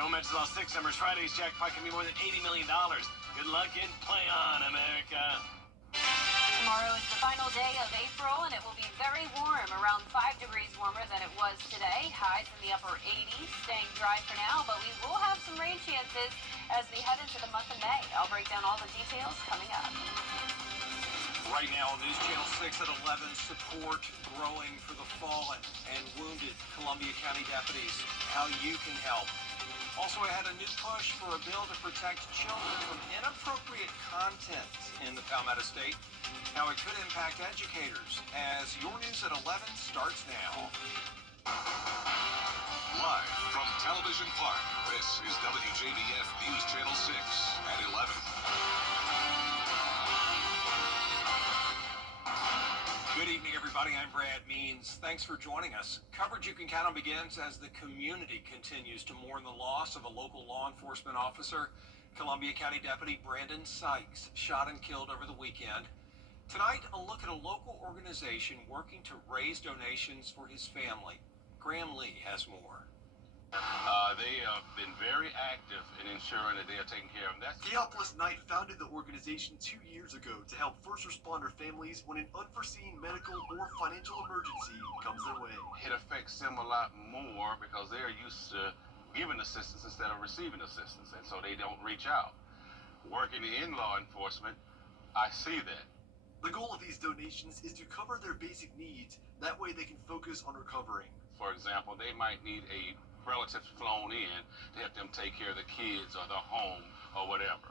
No mention all six numbers. Friday's jackpot can be more than $80 million. Good luck and play on, America. Tomorrow is the final day of April, and it will be very warm, around 5 degrees warmer than it was today. Highs in the upper 80s, staying dry for now, but we will have some rain chances as we head into the month of May. I'll break down all the details coming up. Right now, News Channel 6 at 11, support growing for the fallen and wounded Columbia County deputies. How you can help. Also, I had a new push for a bill to protect children from inappropriate content in the Palmetto State. How it could impact educators as your news at 11 starts now. Live from Television Park, this is WJBF News Channel 6 at 11. Good evening, everybody. I'm Brad Means. Thanks for joining us. Coverage you can count on begins as the community continues to mourn the loss of a local law enforcement officer. Columbia County Deputy Brandon Sykes shot and killed over the weekend. Tonight, a look at a local organization working to raise donations for his family. Graham Lee has more. They have been very active in ensuring that they are taken care of. Theophilus Knight founded the organization 2 years ago to help first responder families when an unforeseen medical or financial emergency comes their way. It affects them a lot more because they are used to giving assistance instead of receiving assistance, and so they don't reach out. Working in law enforcement, I see that. The goal of these donations is to cover their basic needs. That way they can focus on recovering. For example, they might need a relative flown in to help them take care of the kids or the home or whatever.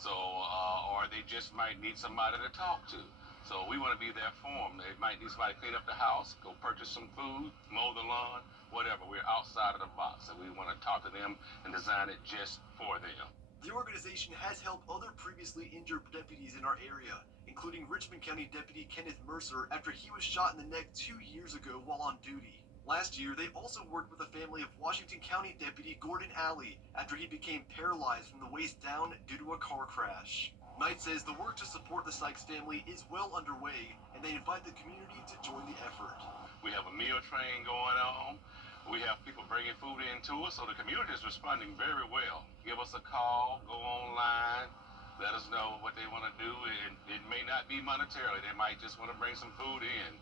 So, or they just might need somebody to talk to. So we want to be there for them. They might need somebody to clean up the house, go purchase some food, mow the lawn, whatever. We're outside of the box, and we want to talk to them and design it just for them. The organization has helped other previously injured deputies in our area, including Richmond County Deputy Kenneth Mercer after he was shot in the neck 2 years ago while on duty. Last year, they also worked with the family of Washington County Deputy Gordon Alley after he became paralyzed from the waist down due to a car crash. Knight says the work to support the Sykes family is well underway, and they invite the community to join the effort. We have a meal train going on. We have people bringing food in to us, so the community is responding very well. Give us a call, go online, let us know what they want to do, and it may not be monetarily. They might just want to bring some food in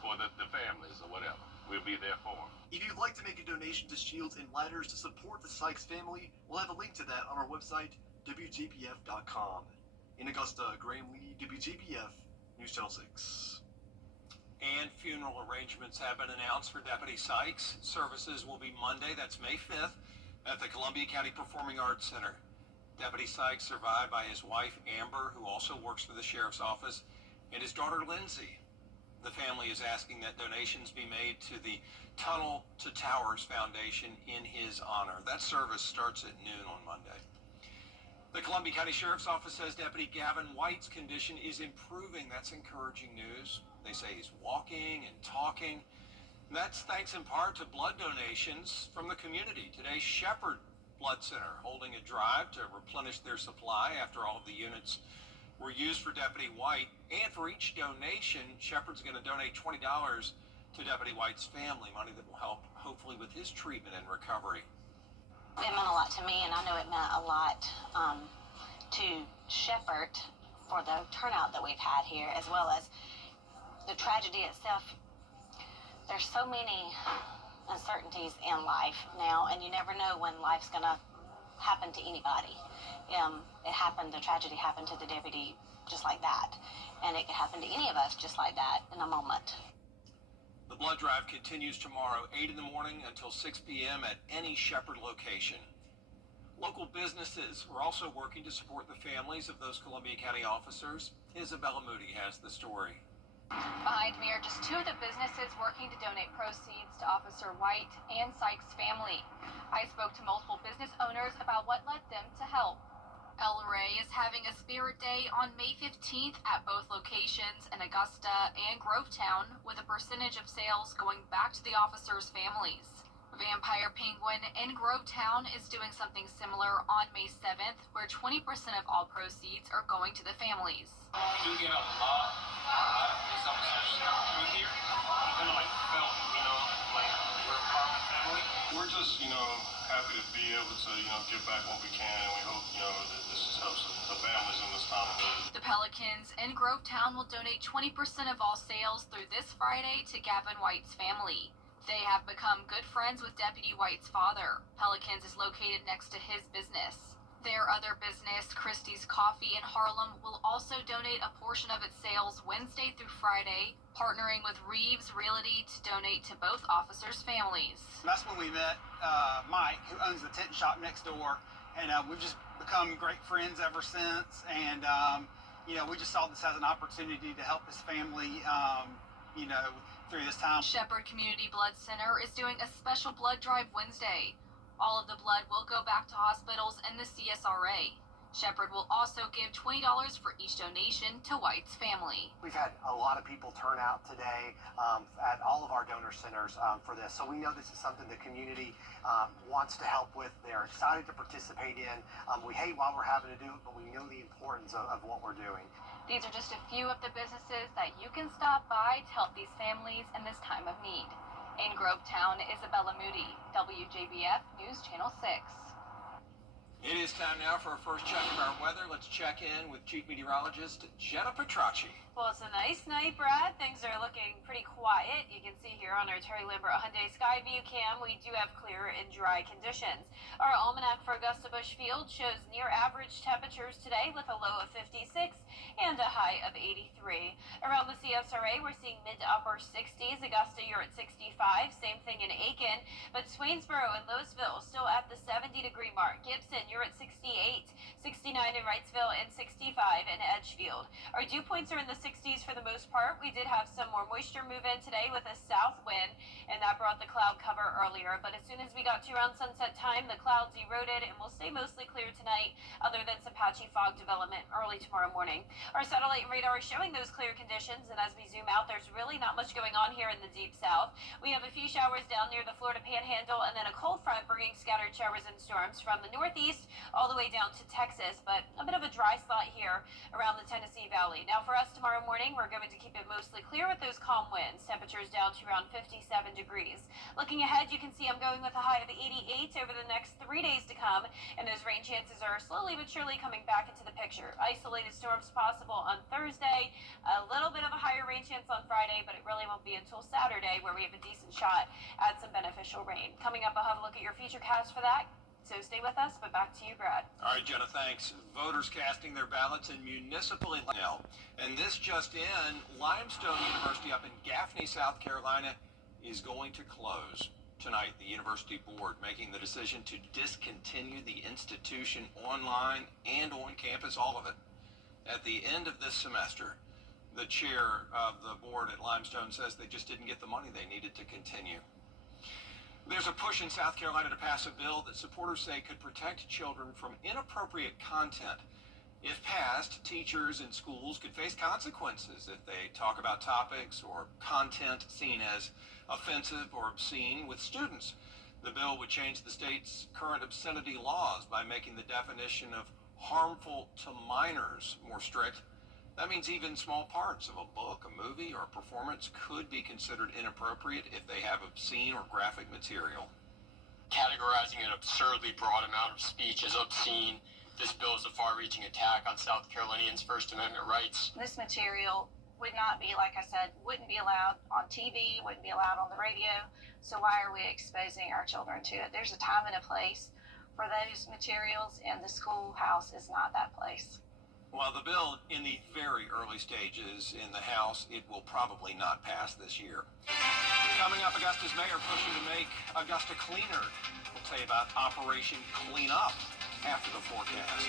for the families or whatever. We'll be there for them. If you'd like to make a donation to Shields and Ladders to support the Sykes family, we'll have a link to that on our website, WJBF.com. In Augusta, Graham Lee, WJBF, News Channel 6. And funeral arrangements have been announced for Deputy Sykes. Services will be Monday, that's May 5th, at the Columbia County Performing Arts Center. Deputy Sykes survived by his wife, Amber, who also works for the Sheriff's Office, and his daughter, Lindsay. The family is asking that donations be made to the Tunnel to Towers Foundation in his honor. That service starts at noon on Monday. The Columbia County Sheriff's Office says Deputy Gavin White's condition is improving. That's encouraging news. They say he's walking and talking. That's thanks in part to blood donations from the community. Today, Shepherd Blood Center holding a drive to replenish their supply after all of the units were used for Deputy White. And for each donation, Shepherd's going to donate $20 to Deputy White's family, money that will help, hopefully, with his treatment and recovery. It meant a lot to me, and I know it meant a lot to Shepherd for the turnout that we've had here, as well as the tragedy itself. There's so many uncertainties in life now, and you never know when life's going to happen to anybody. The tragedy happened to the deputy just like that, and it could happen to any of us just like that in a moment. The blood drive continues tomorrow, 8 in the morning until 6 p.m. at any Shepherd location. Local businesses are also working to support the families of those Columbia County officers. Isabella Moody has the story. Behind me are just two of the businesses working to donate proceeds to Officer White and Sykes' family. I spoke to multiple business owners about what led them to help. El Rey is having a Spirit Day on May 15th at both locations in Augusta and Grovetown, with a percentage of sales going back to the officers' families. Vampire Penguin in Grovetown is doing something similar on May 7th, where 20% of all proceeds are going to the families. We get a lot of police officers through here. Kind of like felt, like we're part of the family. We're just, happy to be able to, give back what we can, and we hope, that this helps the families in this time of need. The Pelicans in Grovetown will donate 20% of all sales through this Friday to Gavin White's family. They have become good friends with Deputy White's father. Pelicans is located next to his business. Their other business, Christie's Coffee in Harlem, will also donate a portion of its sales Wednesday through Friday, partnering with Reeves Realty to donate to both officers' families. That's when we met Mike, who owns the tent shop next door, and we've just become great friends ever since. And we just saw this as an opportunity to help his family, through this time. Shepherd Community Blood Center is doing a special blood drive Wednesday. All of the blood will go back to hospitals and the CSRA. Shepherd will also give $20 for each donation to White's family. We've had a lot of people turn out today at all of our donor centers for this. So we know this is something the community wants to help with. They're excited to participate in. We hate why we're having to do it, but we know the importance of what we're doing. These are just a few of the businesses that you can stop by to help these families in this time of need. In Grovetown, Isabella Moody, WJBF News Channel 6. It is time now for our first check of our weather. Let's check in with Chief Meteorologist Jenna Petracci. Well, it's a nice night, Brad. Things are looking pretty quiet. You can see here on our Terry Lambert Hyundai Skyview cam, we do have clear and dry conditions. Our almanac for Augusta Busch Field shows near average temperatures today with a low of 56 and a high of 83. Around the CSRA, we're seeing mid to upper 60s. Augusta, you're at 65. Same thing in Aiken. But Swainsboro and Louisville still at the 70-degree mark. Gibson, you're at 68. 69 in Wrightsville and 65 in Edgefield. Our dew points are in the 60s for the most part. We did have some more moisture move in today with a south wind, and that brought the cloud cover earlier. But as soon as we got to around sunset time, the clouds eroded and will stay mostly clear tonight, other than some patchy fog development early tomorrow morning. Our satellite radar is showing those clear conditions, and as we zoom out, there's really not much going on here in the deep south. We have a few showers down near the Florida Panhandle, and then a cold front bringing scattered showers and storms from the northeast all the way down to Texas, but a bit of a dry spot here around the Tennessee Valley. Now for us tomorrow morning, we're going to keep it mostly clear with those calm winds. Temperatures down to around 57 degrees. Looking ahead, you can see I'm going with a high of 88 over the next 3 days to come, and those rain chances are slowly but surely coming back into the picture. Isolated storms possible on Thursday, a little bit of a higher rain chance on Friday, but it really won't be until Saturday where we have a decent shot at some beneficial rain. Coming up, I'll have a look at your futurecast for that. So stay with us, but back to you, Brad. All right, Jenna, thanks. Voters casting their ballots in municipal now. And this just in, Limestone University up in Gaffney, South Carolina, is going to close. Tonight, the university board making the decision to discontinue the institution online and on campus, all of it. At the end of this semester, the chair of the board at Limestone says they just didn't get the money they needed to continue. There's a push in South Carolina to pass a bill that supporters say could protect children from inappropriate content. If passed, teachers and schools could face consequences if they talk about topics or content seen as offensive or obscene with students. The bill would change the state's current obscenity laws by making the definition of harmful to minors more strict. That means even small parts of a book, a movie, or a performance could be considered inappropriate if they have obscene or graphic material. Categorizing an absurdly broad amount of speech as obscene, this bill is a far-reaching attack on South Carolinians' First Amendment rights. This material would not be, like I said, wouldn't be allowed on TV, wouldn't be allowed on the radio, so why are we exposing our children to it? There's a time and a place for those materials, and the schoolhouse is not that place. While the bill in the very early stages in the House, it will probably not pass this year. Coming up, Augusta's mayor pushing to make Augusta cleaner. We'll tell you about Operation Clean Up after the forecast.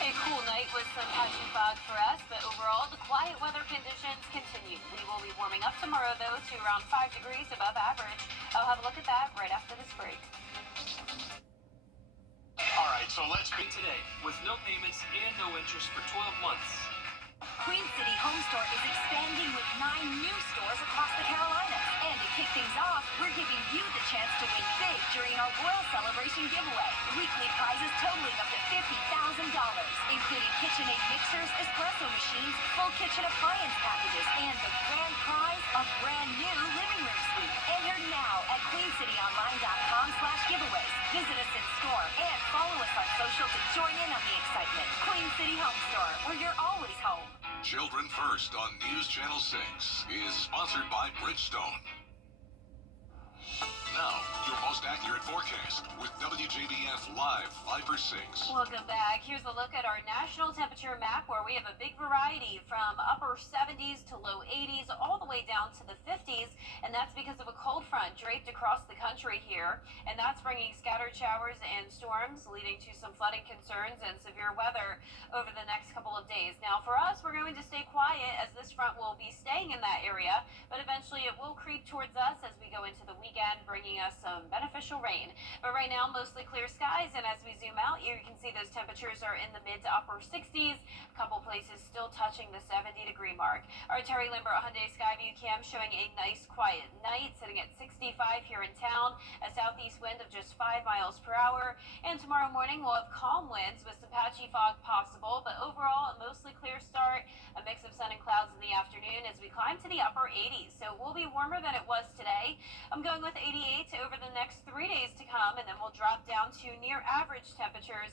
A cool night with some patchy fog for us, but overall, the quiet weather conditions continue. We will be warming up tomorrow, though, to around 5 degrees above average. I'll have a look at that right after this break. All right, so let's be Today, with no payments and no interest for 12 months. Queen City Home Store is expanding with 9 new stores across the Carolinas. And to kick things off, we're giving you the chance to win big during our Royal Celebration giveaway. Weekly prizes totaling up to $50,000, including KitchenAid mixers, espresso machines, full kitchen appliance packages, and the grand prize, a brand new living room suite. Enter now at queencityonline.com/giveaways. Visit us in store and follow us on social to join in on the excitement. Queen City Home Store, where you're always home. Children First on News Channel 6 is sponsored by Bridgestone. Now, your most accurate forecast with WJBF Live 5/6. Welcome back. Here's a look at our national temperature map where we have a big variety from upper 70s to low 80s all the way down to the 50s, and that's because of a cold front draped across the country here, and that's bringing scattered showers and storms, leading to some flooding concerns and severe weather over the next couple of days. Now, for us, we're going to stay quiet as this front will be staying in that area, but eventually it will creep towards us as we go into the weekend, bringing us some beneficial rain. But right now, mostly clear skies, and as we zoom out, you can see those temperatures are in the mid to upper 60s. A couple places still touching the 70-degree mark. Our Terry Lambert Hyundai Skyview cam showing a nice quiet night, sitting at 65 here in town, a southeast wind of just 5 miles per hour. And tomorrow morning, we'll have calm winds with some patchy fog possible, but overall, a mostly clear start, a mix of sun and clouds in the afternoon as we climb to the upper 80s. So we'll be warmer than it was today. I'm going with 88 over the next 3 days to come, and then we'll drop down to near average temperatures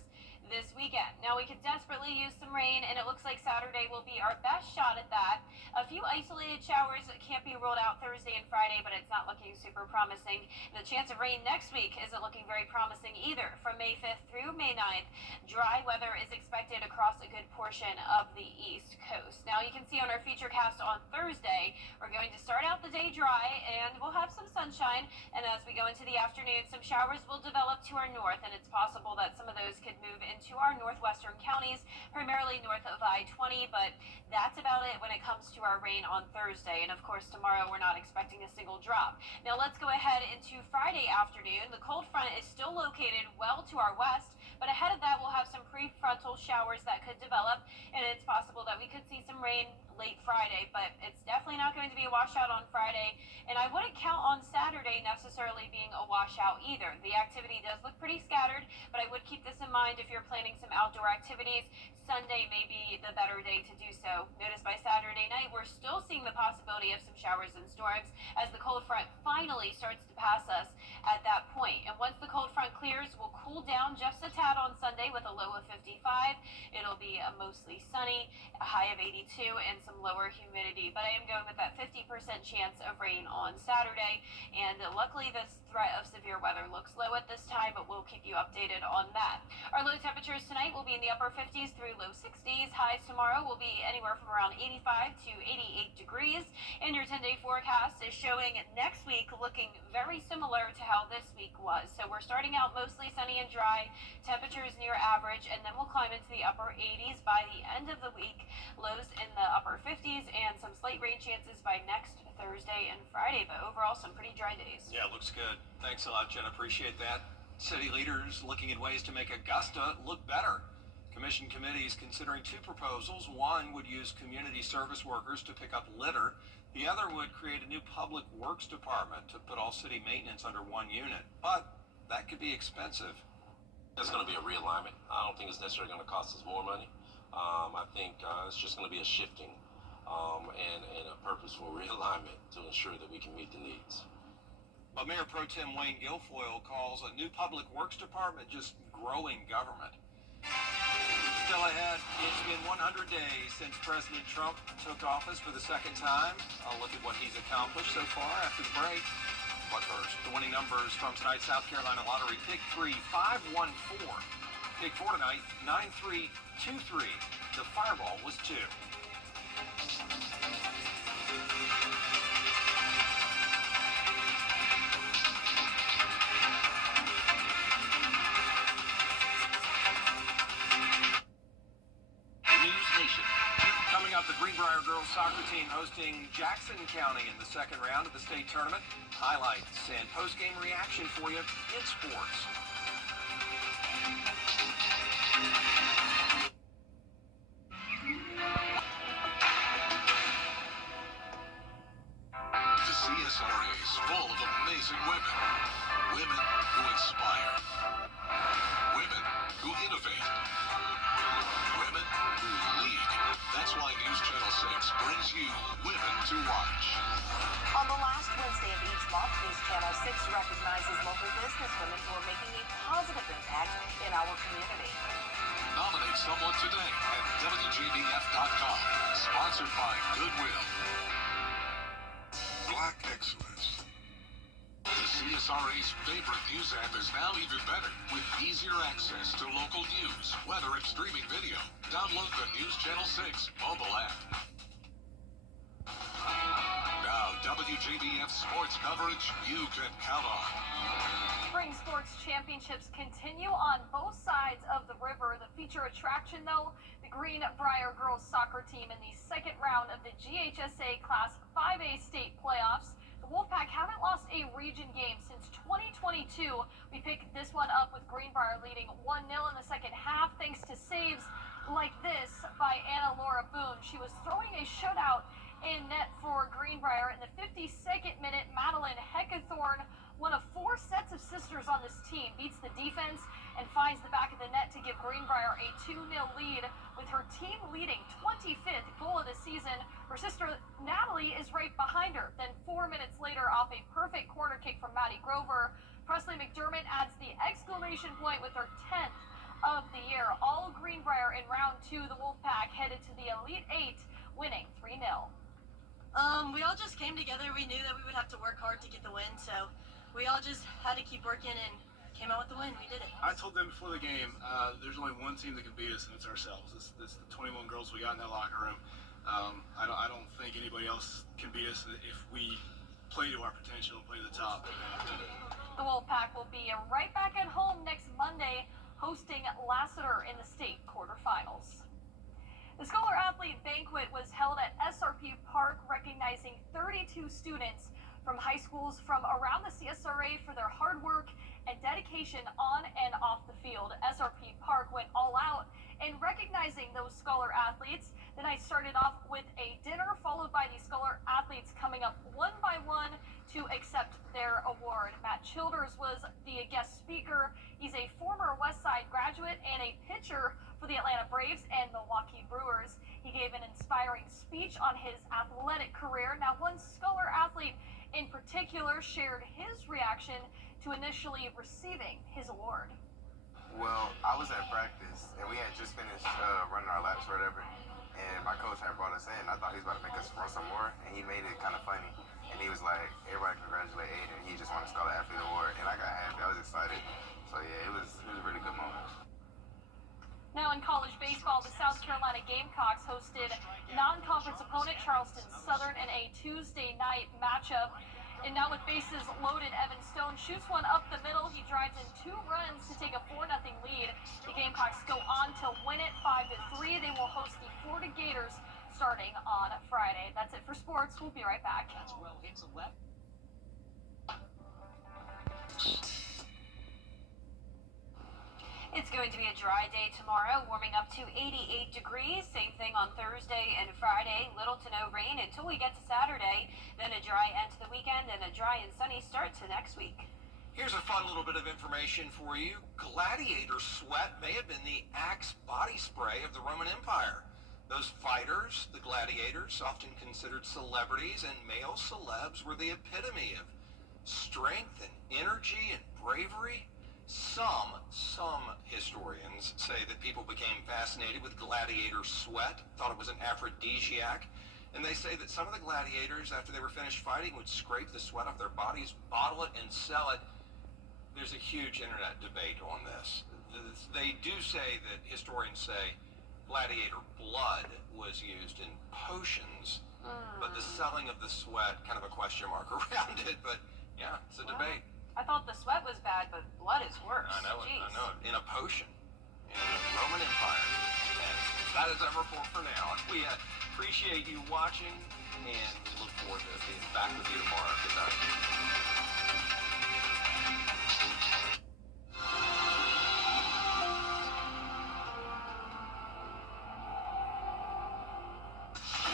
this weekend. Now, we could desperately use some rain, and it looks like Saturday will be our best shot at that. A few isolated showers can't be ruled out Thursday and Friday, but it's not looking super promising. The chance of rain next week isn't looking very promising either. From May 5th through May 9th, dry weather is expected across a good portion of the East Coast. Now, you can see on our featurecast on Thursday, we're going to start out the day dry, and we'll have some sunshine, and as we go into the afternoon, some showers will develop to our north, and it's possible that some of those could move into our northwestern counties, primarily north of I-20, but that's about it when it comes to our rain on Thursday. And of course, tomorrow we're not expecting a single drop. Now let's go ahead into Friday afternoon. The cold front is still located well to our west, but ahead of that, we'll have some prefrontal showers that could develop, and it's possible that we could see some rain late Friday, but it's definitely not going to be a washout on Friday, and I wouldn't count on Saturday necessarily being a washout either. The activity does look pretty scattered, but I would keep this in mind if you're planning some outdoor activities. Sunday may be the better day to do so. Notice by Saturday night, we're still seeing the possibility of some showers and storms as the cold front finally starts to pass us at that point. And once the cold front clears, we'll cool down just a tad on Sunday with a low of 55. It'll be mostly sunny, a high of 82, and some lower humidity. But I am going with that 50% chance of rain on Saturday. And luckily, this threat of severe weather looks low at this time, but we'll keep you updated on that. Our low temperatures tonight will be in the upper 50s through low 60s. Highs tomorrow will be anywhere from around 85 to 88 degrees. And your 10-day forecast is showing next week looking very similar to how this week was. So we're starting out mostly sunny and dry, temperatures near average, and then we'll climb into the upper 80s by the end of the week. Lows in the upper 50s and some slight rain chances by next Thursday and Friday, but overall some pretty dry days. Yeah, looks good. Thanks a lot, Jen. Appreciate that. City leaders looking at ways to make Augusta look better. Commission committees considering 2 proposals. One would use community service workers to pick up litter. The other would create a new public works department to put all city maintenance under one unit. But that could be expensive. That's going to be a realignment. I don't think it's necessarily going to cost us more money. I think it's just going to be a shifting and a purposeful realignment to ensure that we can meet the needs. But Mayor Pro Tem Wayne Guilfoyle calls a new public works department just growing government. Still ahead, it's been 100 days since President Trump took office for the second time. I'll look at what he's accomplished so far after the break. But first, the winning numbers from tonight's South Carolina Lottery. Pick 3, 514. Pick 4 tonight, 9323. The fireball was 2. Coming up, the Greenbrier girls soccer team hosting Jackson County in the second round of the state tournament. Highlights and post-game reaction for you in sports. 6 brings you Women to Watch. On the last Wednesday of each month, News Channel 6 recognizes local businesswomen who are making a positive impact in our community. Nominate someone today at WJBF.com. Sponsored by Goodwill. Black Excellence. The CSRA's favorite news app is now even better with easier access to local news, weather, and streaming video. Download the News Channel 6 mobile app. Now, WJBF sports coverage you can count on. Spring sports championships continue on both sides of the river. The feature attraction, though, the Greenbrier girls soccer team in the second round of the GHSA Class 5A state playoffs. The Wolfpack haven't lost a region game since 2022. We picked this one up with Greenbrier leading 1-0 in the second half thanks to saves like this by Anna Laura Boone. She was throwing a shutout in net for Greenbrier. In the 52nd minute, Madeline Heckathorn, one of 4 sets of sisters on this team, beats the defense and finds the back of the net to give Greenbrier a 2-0 lead with her team leading 25th goal of the season. Her sister Natalie is right behind her. Then 4 minutes later, off a perfect corner kick from Maddie Grover, Presley McDermott adds the exclamation point with her 10th of the year. All Greenbrier in round 2. The Wolfpack headed to the Elite 8, winning 3-0. We all just came together. We knew that we would have to work hard to get the win, so we all just had to keep working and came out with the win. We did it. I told them before the game, there's only one team that can beat us, and it's ourselves. It's the 21 girls we got in that locker room. I don't think anybody else can beat us if we play to our potential and play to the top. The Wolfpack will be right back at home next Monday, hosting Lassiter in the state quarterfinals. The Scholar Athlete Banquet was held at SRP Park, recognizing 32 students from high schools from around the CSRA for their hard work and dedication on and off the field. SRP Park went all out in recognizing those Scholar athletes. The night started off with a dinner, followed by the Scholar athletes coming up one by one to accept their award. Matt Childers was the guest speaker. He's a former Westside graduate and a pitcher for the Atlanta Braves and Milwaukee Brewers. He gave an inspiring speech on his athletic career. Now, one Scholar athlete in particular shared his reaction to initially receiving his award. Well, I was at practice, and we had just finished running our laps or whatever, and my coach had brought us in. I thought he was about to make us run some more, and he made it kind of funny. And he was like, everybody congratulate Aiden. He just won a Scholar Athlete Award, and I got happy. I was excited. So, yeah, it was a really good moment. Now in college baseball, the South Carolina Gamecocks hosted non-conference opponent Charleston Southern in a Tuesday night matchup. And now with bases loaded, Evan Stone shoots one up the middle. He drives in 2 runs to take a 4-0 lead. The Gamecocks go on to win it 5-3. They will host the Florida Gators starting on Friday. That's it for sports. We'll be right back. It's going to be a dry day tomorrow, warming up to 88 degrees. Same thing on Thursday and Friday. Little to no rain until we get to Saturday. Then a dry end to the weekend and a dry and sunny start to next week. Here's a fun little bit of information for you. Gladiator sweat may have been the Axe body spray of the Roman Empire. Those fighters, the gladiators, often considered celebrities, and male celebs were the epitome of strength and energy and bravery. Some historians say that people became fascinated with gladiator sweat, thought it was an aphrodisiac, and they say that some of the gladiators, after they were finished fighting, would scrape the sweat off their bodies, bottle it, and sell it. There's a huge internet debate on this. They do say that historians say gladiator blood was used in potions, but the selling of the sweat, kind of a question mark around it, but yeah, it's a debate. I thought the sweat was bad, but blood is worse. I know Jeez. it. I know it. In a potion. In the Roman Empire. And that is our report for now. We appreciate you watching, and we look forward to being back with you tomorrow. Good night.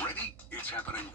Ready? It's happening